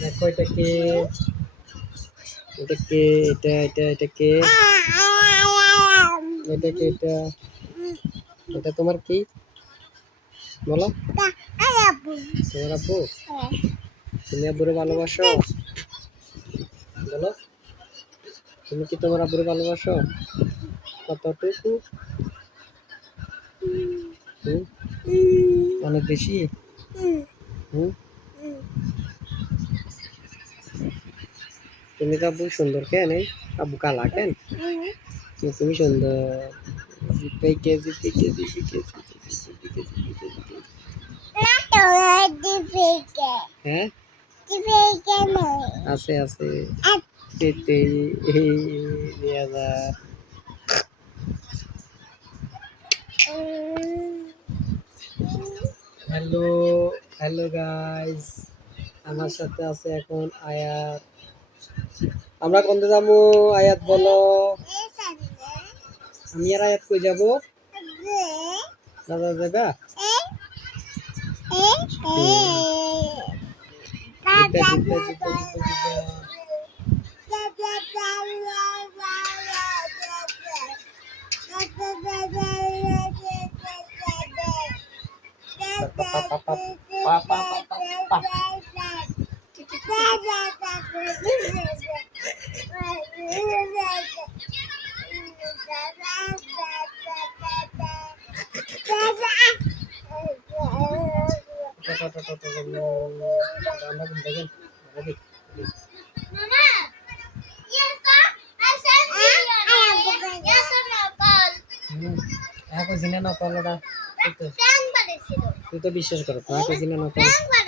দেখো এটা কে, এটা কে, এটা কে, এটা কে, এটা তোমার কি বলো? তোমার আব্বু? তুমি আব্বুরে ভালোবাসো? বলো, তুমি কি তোমার আব্বুরে ভালোবাসো? কতটুকু? অনেক বেশি? হুম, তুমি তো আব্বু সুন্দর কেন? আব্বু কালা কেন? তুমি সুন্দর। জিপে জিপে জিপে জিপে হ্যাঁ, আছে আছে। হ্যালো হ্যালো গাইস, আমার সাথে আছে এখন আয়াত। আমরা কোনতে যাবো? আয়াত বলো। আমি আর আয়াত কই যাবো? দাদা জায়গা তুই তো বিশ্বাস করো না,